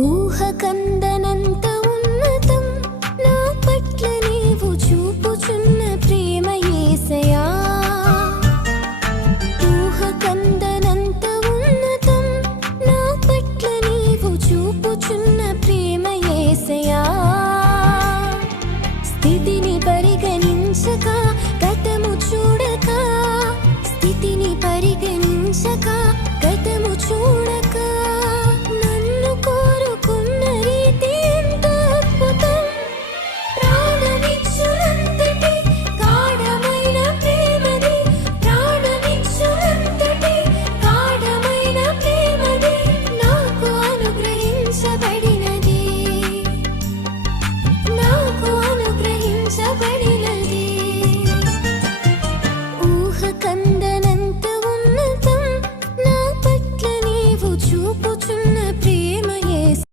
ఊహ కందనంత ఉన్నతం నా పట్ల నీవు చూపుచున్న ప్రేమ యేసయా ఊహ కందనంత ఉన్నతం నా పట్ల నీవు చూపుచున్న ప్రేమ స్థితిని పరిగణించక గతము చూడక స్థితిని పరిగణించక அடி